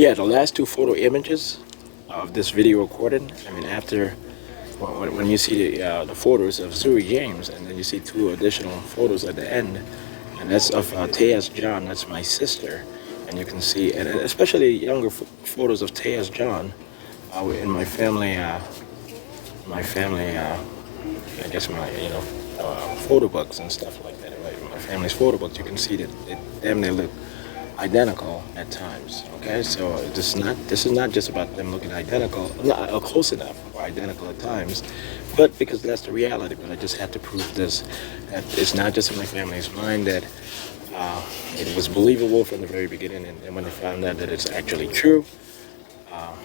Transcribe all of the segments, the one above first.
Yeah, the last two photo images of this video recording. I mean, after when you see the photos of Zuri James, and then you see two additional photos at the end, and that's of Teas John. That's my sister, and you can see, and especially younger photos of Teas John in my family. I guess my photo books and stuff like that. Right? My family's photo books. You can see that they look identical at times. Okay, so this is not just about them looking identical, not close enough or identical at times, but because that's the reality. But I just had to prove this, that it's not just in my family's mind, that it was believable from the very beginning, and when they found out that it's actually true,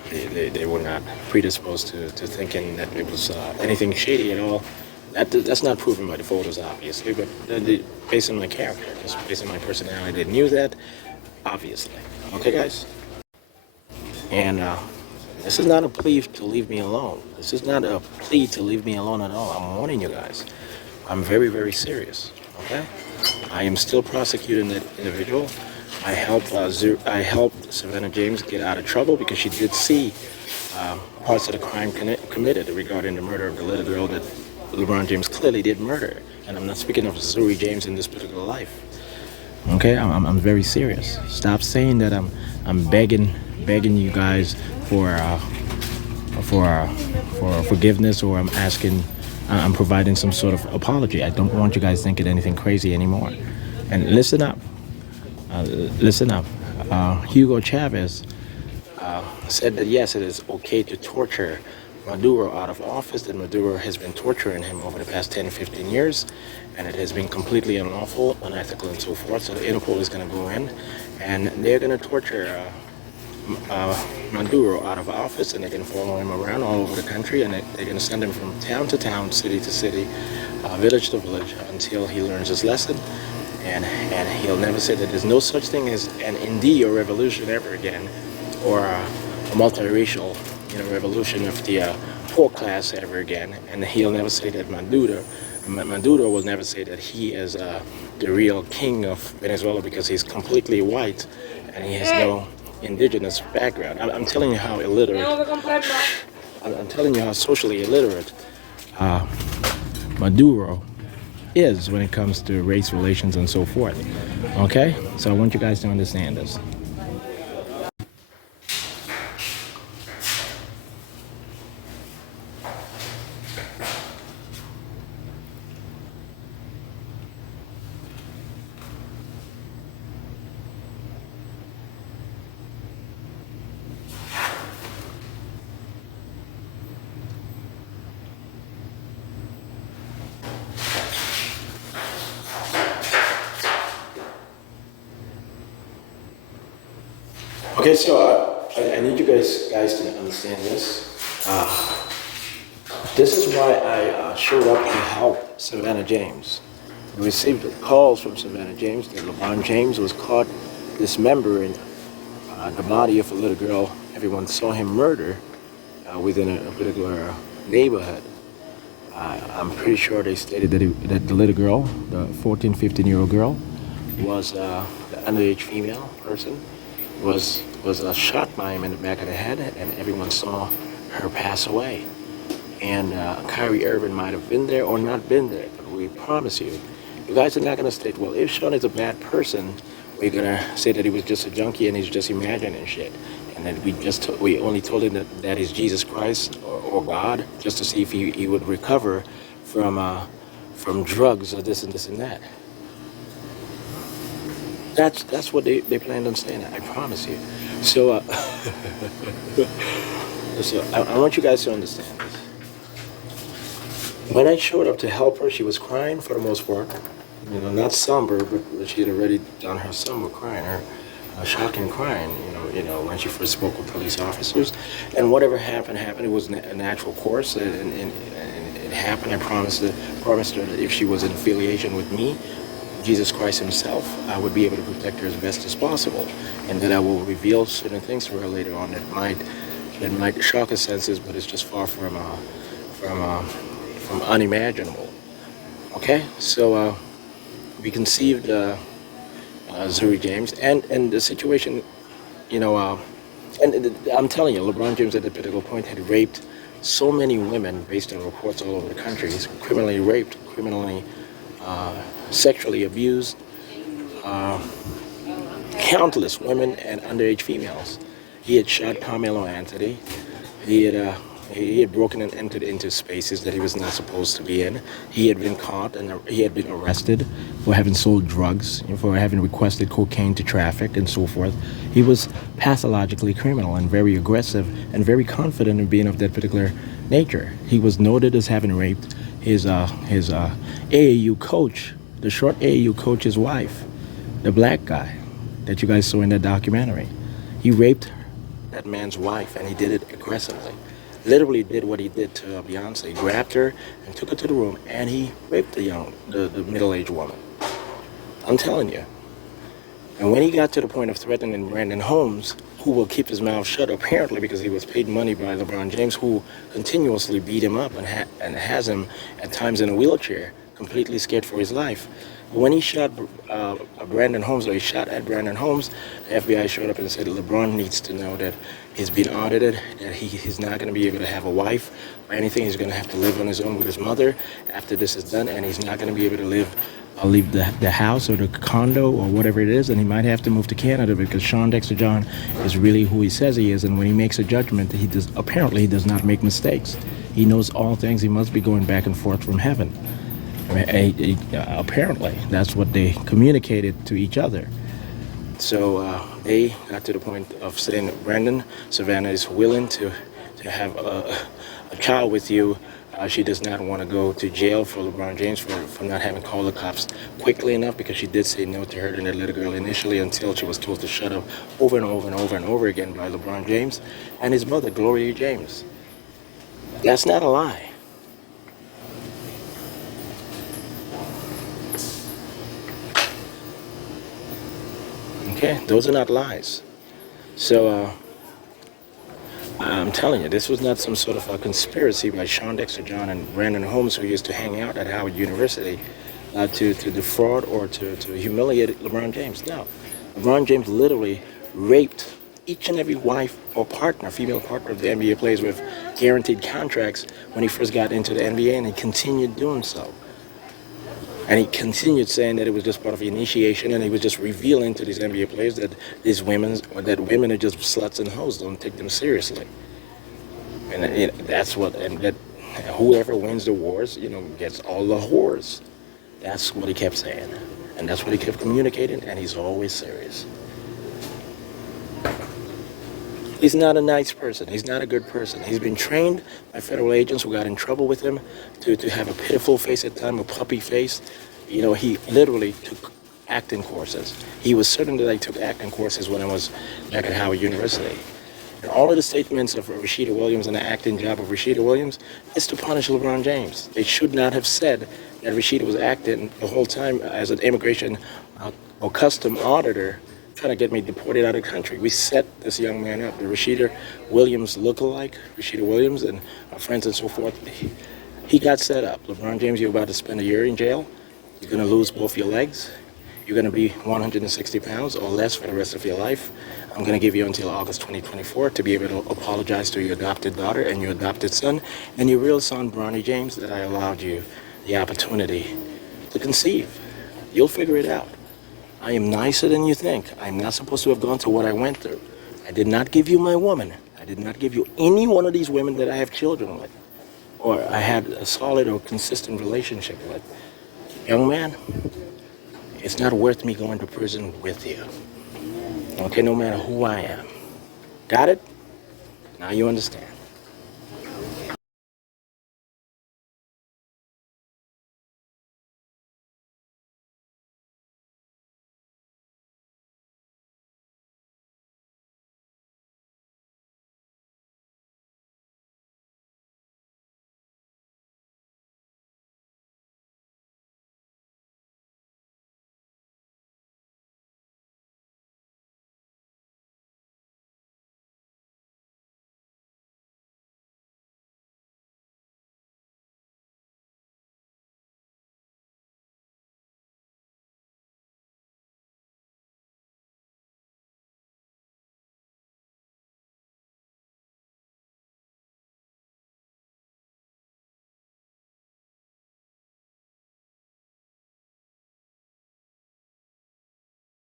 they were not predisposed to thinking that it was anything shady at all. That's not proven by the photos, obviously, but based on my character, just based on my personality, they knew that, obviously. Okay, guys? And this is not a plea to leave me alone. This is not a plea to leave me alone at all. I'm warning you guys. I'm very, very serious, okay? I am still prosecuting that individual. I helped Savannah James get out of trouble because she did see parts of the crime committed regarding the murder of the little girl that LeBron James clearly did murder. And I'm not speaking of Zuri James in this particular life. Okay, I'm very serious. Stop saying that I'm begging you guys for forgiveness, or I'm providing some sort of apology. I don't want you guys thinking anything crazy anymore. And listen up. Hugo Chavez said that yes, it is okay to torture Maduro out of office, that Maduro has been torturing him over the past 10, 15 years, and it has been completely unlawful, unethical, and so forth. So the Interpol is going to go in, and they're going to torture Maduro out of office, and they're going to follow him around all over the country, and they're going to send him from town to town, city to city, village to village, until he learns his lesson. And he'll never say that there's no such thing as an India revolution ever again, or a multiracial revolution of the poor class ever again. And he'll never say that Maduro will never say that he is the real king of Venezuela, because he's completely white and he has no indigenous background. I'm telling you how illiterate, I'm telling you how socially illiterate Maduro is when it comes to race relations and so forth. Okay? So I want you guys to understand this. Okay, so I need you guys to understand this. This is why I showed up to help Savannah James. We received calls from Savannah James that LeBron James was caught dismembering the body of a little girl everyone saw him murder within a particular neighborhood. I'm pretty sure they stated that the little girl, the 14, 15-year-old girl, was the underage female person, was shot by him in the back of the head, and everyone saw her pass away. And Kyrie Irving might have been there or not been there, but we promise you, you guys are not going to state, well, if Shawn is a bad person, we're going to say that he was just a junkie and he's just imagining shit. And then we only told him that is Jesus Christ or God, just to see if he would recover from drugs or this and this and that. That's what they planned on saying, I promise you. So, so I want you guys to understand this. When I showed up to help her, she was crying for the most part. Not somber, but she had already done her somber crying, her shocking crying, when she first spoke with police officers. And whatever happened. It was a natural course, and it happened. I promised her that if she was in affiliation with me, Jesus Christ himself, I would be able to protect her as best as possible, and that I will reveal certain things to her later on that might shock her senses, but it's just far from unimaginable. Okay, so we conceived Zuri James, and the situation, And I'm telling you, LeBron James at that particular point had raped so many women based on reports all over the country. He's criminally raped, criminally sexually abused countless women and underage females. He had shot Carmelo Anthony. He had broken and entered into spaces that he was not supposed to be in. He had been caught and he had been arrested for having sold drugs, for having requested cocaine to traffic and so forth. He was pathologically criminal and very aggressive and very confident in being of that particular nature. He was noted as having raped his AAU coach, the short AAU coach's wife, the black guy that you guys saw in that documentary. He raped that man's wife, and he did it aggressively. Literally did what he did to Beyonce. Grabbed her and took her to the room, and he raped the middle-aged woman. I'm telling you. And when he got to the point of threatening Brandon Holmes, who will keep his mouth shut apparently because he was paid money by LeBron James, who continuously beat him up and has him at times in a wheelchair, completely scared for his life. When he shot Brandon Holmes, or he shot at Brandon Holmes, the FBI showed up and said LeBron needs to know that he's been audited, that he's not going to be able to have a wife or anything. He's going to have to live on his own with his mother after this is done, and he's not going to be able to leave the house or the condo or whatever it is, and he might have to move to Canada because Shawn Dexter John is really who he says he is, and when he makes a judgment, he does not make mistakes. He knows all things. He must be going back and forth from heaven. Apparently, that's what they communicated to each other. So they got to the point of saying, Brandon, Savannah is willing to have a child with you. She does not want to go to jail for LeBron James for not having called the cops quickly enough, because she did say no to her and that little girl initially until she was told to shut up over and over and over and over again by LeBron James and his mother, Gloria James. That's not a lie. Okay, those are not lies. So I'm telling you, this was not some sort of a conspiracy by Shawn Dexter John and Brandon Holmes, who used to hang out at Howard University to defraud or to humiliate LeBron James. No, LeBron James literally raped each and every wife or partner, female partner of the NBA players with guaranteed contracts when he first got into the NBA, and he continued doing so. And he continued saying that it was just part of the initiation, and he was just revealing to these NBA players that women are just sluts and hoes. Don't take them seriously. And that whoever wins the wars, gets all the whores. That's what he kept saying, and that's what he kept communicating. And he's always serious. He's not a nice person. He's not a good person. He's been trained by federal agents who got in trouble with him to have a pitiful face at the time, a puppy face. He literally took acting courses. He was certain that I took acting courses when I was back at Howard University. And all of the statements of Rashida Williams and the acting job of Rashida Williams is to punish LeBron James. They should not have said that Rashida was acting the whole time as an immigration or custom auditor, trying to get me deported out of the country. We set this young man up. The Rashida Williams lookalike, Rashida Williams and our friends and so forth, he got set up. LeBron James, you're about to spend a year in jail. You're going to lose both your legs. You're going to be 160 pounds or less for the rest of your life. I'm going to give you until August 2024 to be able to apologize to your adopted daughter and your adopted son and your real son, Bronny James, that I allowed you the opportunity to conceive. You'll figure it out. I am nicer than you think. I'm not supposed to have gone through what I went through. I did not give you my woman. I did not give you any one of these women that I have children with, or I had a solid or consistent relationship with. Young man, it's not worth me going to prison with you. Okay, no matter who I am. Got it? Now you understand.